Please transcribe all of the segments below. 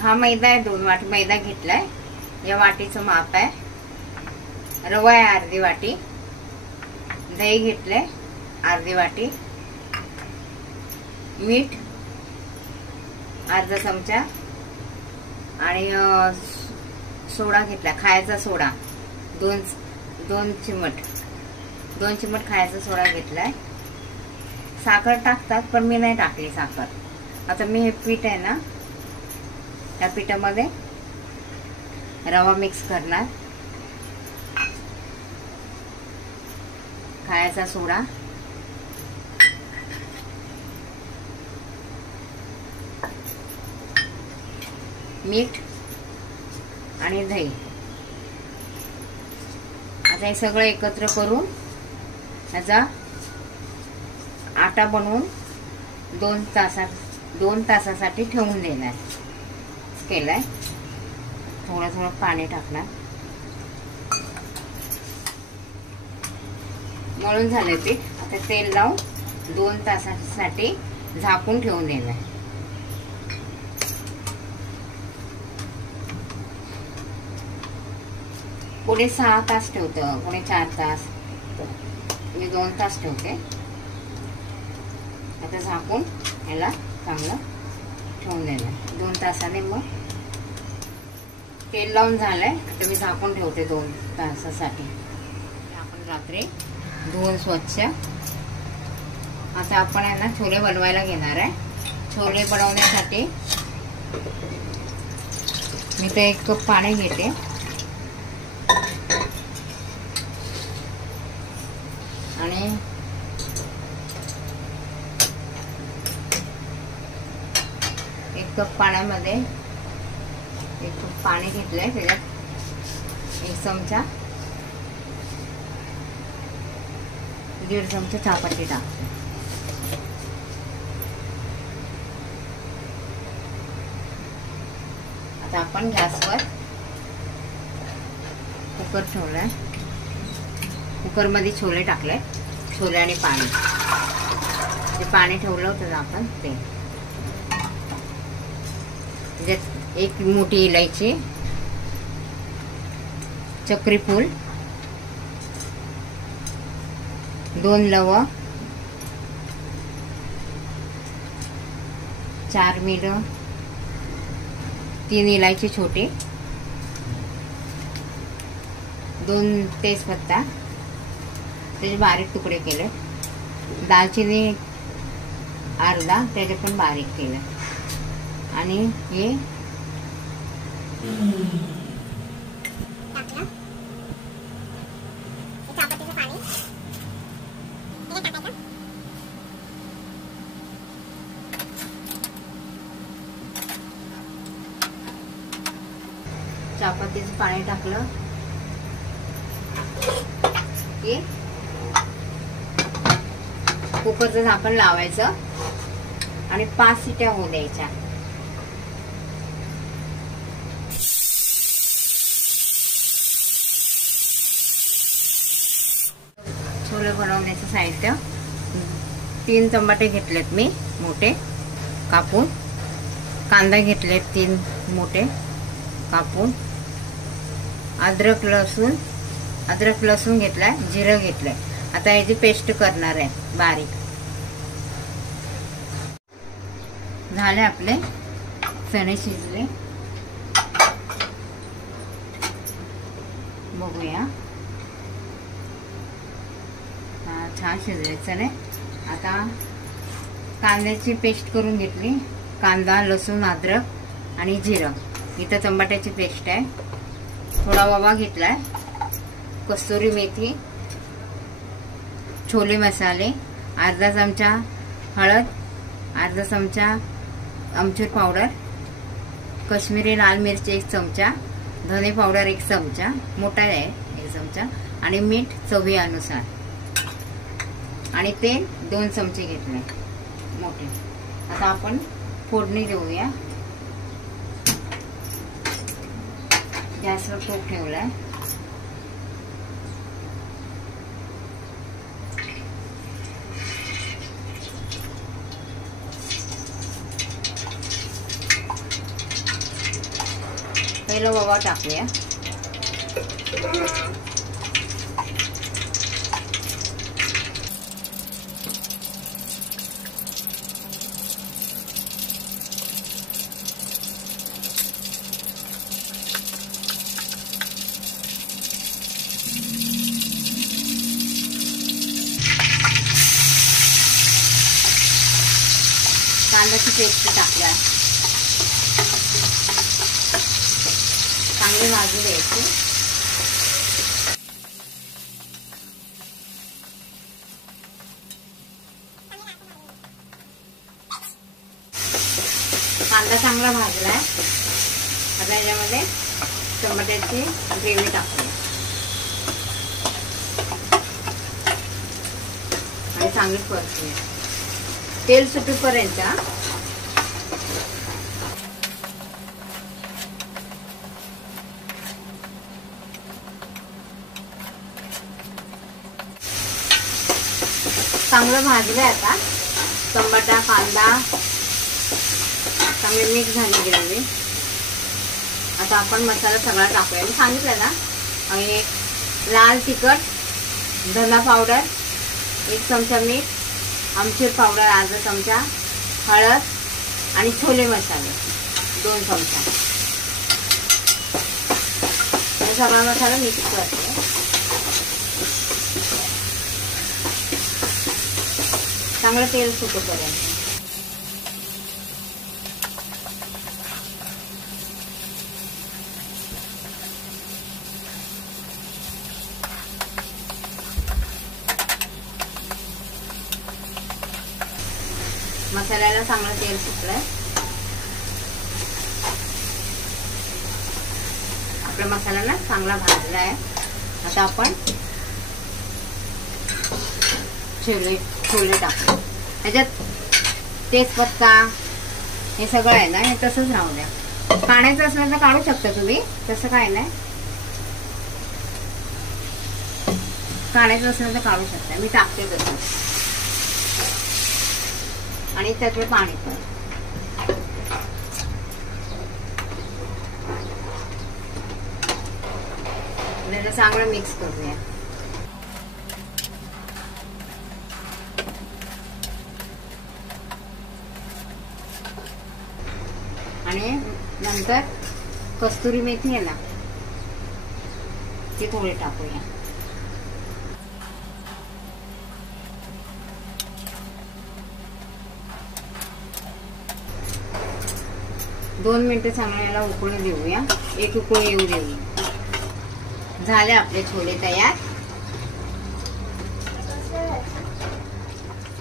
हा मैदा आहे, 2 वाटी मैदा घेतलाय. या वाटीचं माप आहे. रवा आहे अर्धी वाटी. दही घेतलंय अर्धी वाटी. मीठ अर्धा चमचा आणि सोडा घेतला, खायचा सोडा 2 चिमट खायचा सोडा घेतलाय. साखर टाकतात पण मी नाही टाकली साखर. आता मी हे पीठ आहे ना, त्या पिठामध्ये रवा मिक्स करणार. खायचा सोडा, मीठ आणि दही. आता हे सगळं एकत्र करून याचा आटा बनवून 2 तासासाठी ठेवून देणार. केलाय. थोडं पाणी टाकणार. मळून झालंय पीठ. आता तेल लावून 2 तासासाठी झाकून ठेवून देणार. कोणी 6 तास ठेवतं, कोणी 4 तास. मी 2 तास ठेवते. आता झाकून याला चांगलं ठेवून देणार. 2 तासाने मग तेल लावून झालंय. आता मी झाकून ठेवते 2 तासासाठी. आपण रात्री धुवून स्वच्छ. आता आपण आहे ना छोले बनवायला घेणार आहे. छोले बनवण्यासाठी मी ते 1 कप पाणी घेते. आणि 1 कप पाण्यामध्ये 1 कप पाणी घेतलंय. त्याच्यात 1 चमचा 1.5 चमचा चहापत्ती टाकते. आता आपण गॅसवर कुकर ठेवलाय. कुकरमध्ये छोले टाकले. छोले आणि पाणी. ते पाणी ठेवलं होतं आपण ते. त्याच्यात 1 मोठी इलायची, चक्री फूल, 2 लवंग, 4 मिरं, 3 इलायची छोटी, 2 तेजपत्ता त्याचे बारीक तुकडे केले. दालचिनी अर्धा त्याचे पण बारीक केले. आणि हे चहापत्तीचं पाणी टाकलं की कुकरचं झाकण लावायचं आणि 5 शिट्या होऊ द्यायच्या. छोले बनवण्याचं साहित्य 3 टमाटे घेतलेत मी मोठे कापून. कांदा घेतलेत 3 मोठे कापून. अद्रक लसूण घेतलाय. जिरं घेतलंय. आता याची पेस्ट करणार आहे बारीक. झाले आपले चणे शिजले. बघूया. छान शिजले चणे. आता कांद्याची पेस्ट करून घेतली. कांदा, लसूण, अद्रक आणि जिरं. इथं टमाट्याची पेस्ट आहे. थोडा ओवा घेतलाय. कस्तुरी मेथी, छोले मसाले, अर्धा चमचा हळद, अर्धा चमचा आमचूर पावडर, कश्मीरी लाल मिरची 1 चमचा, धने पावडर 1 चमचा मोठा आहे 1 चमचा आणि मीठ चवीनुसार. आणि तेल 2 चमचे घेतले मोठे. आता आपण फोडणी देऊया. गॅसवर तूप ठेवलाय. पहिलं ओवा टाकूया. कांद्याची पेस्ट टाकूया. चांगली भाजून द्यायची. कांदा चांगला भाजलाय. आता याच्यामध्ये टमाट्याची ग्रेव्ही टाकूया आणि चांगली परतूया. तेल सुटेपर्यंत. चांगलं भाजलंय. आता टमाटा कांदा चांगली मिक्स झाली ग्रेव्ही. आता आपण मसाला सगळा टाकूया. मी सांगितलं ना. आणि लाल तिखट, धना पावडर 1 चमचा, मीठ, आमचूर पावडर अर्धा चमचा, हळद आणि छोले मसाले 2 चमचा. हे सगळा मसाला मिक्स करते. चांगलं तेल सुटेपर्यंत. मसाल्याला चांगलं तेल सुटलंय. आपला मसाला ना चांगला भाजला आहे. आता आपण छोले टाकू. त्याच्यात तेजपत्ता हे सगळं आहे ना, हे तसंच राहू द्या. काढायचं असलं तर काढू शकता तुम्ही, तसं काय नाही. काढायचं असलं तर काढू शकता. मी टाकते तसं. आणि त्यातले पाणी पण. त्याला चांगलं मिक्स करूया. आणि नंतर कस्तुरी मेथी आहे ना, ती थोडी टाकूया. दोन मिनिटं चांगलं याला उकळून देऊया. एक उकळी येऊ देऊया. झाले आपले छोले तयार.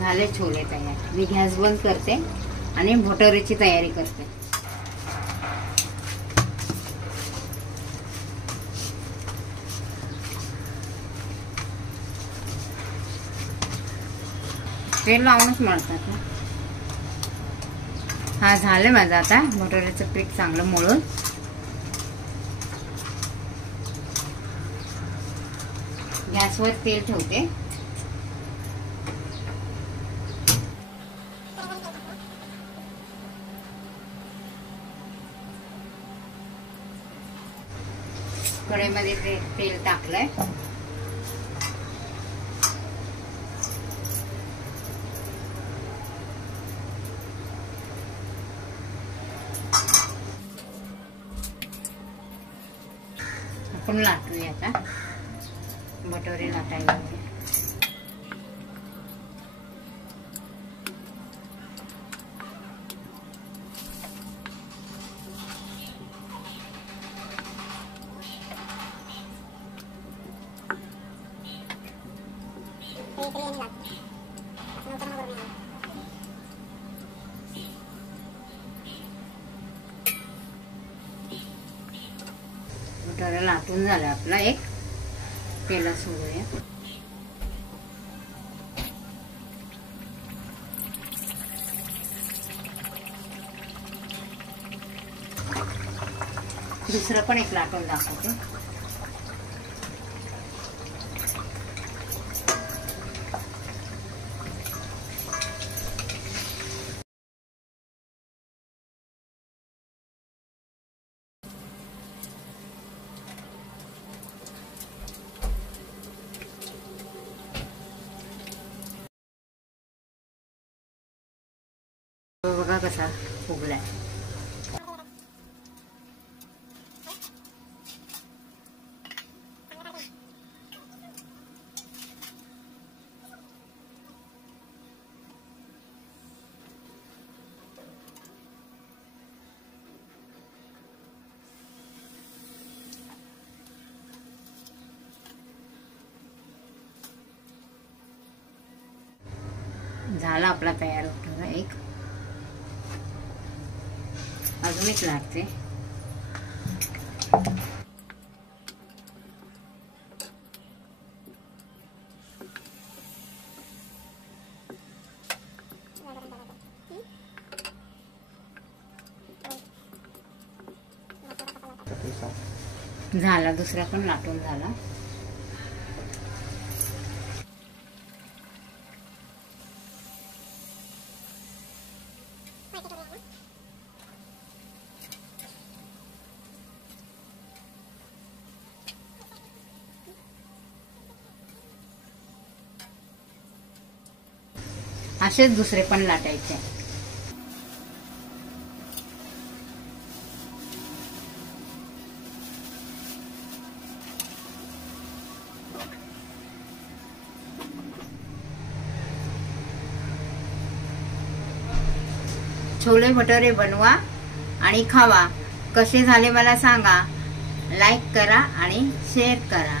झाले छोले तयार. मी गॅस बंद करते आणि भटोरेची तयारी करते. तेल लावूनच मळतात. हा झालं माझं. आता भटोऱ्याचं पीठ चांगलं मळून गॅसवर तेल ठेवते. कढईमध्ये तेल टाकलंय. आपण लाटूया. आता भटोरे लाटायला. भटोरा लाटून झाला आपला. एक तेला सोडूया. दुसरं पण एक लाटून दाखवते. बघा कसा फुगलाय. झाला आपला तयार होतो. एक अजून एक लागते. झाला दुसरा पण लाटून झाला. असेच दुसरे पण लाटायचे. छोले भटुरे बनवा आणि खावा. कसे झाले मला सांगा. लाईक करा आणि शेअर करा.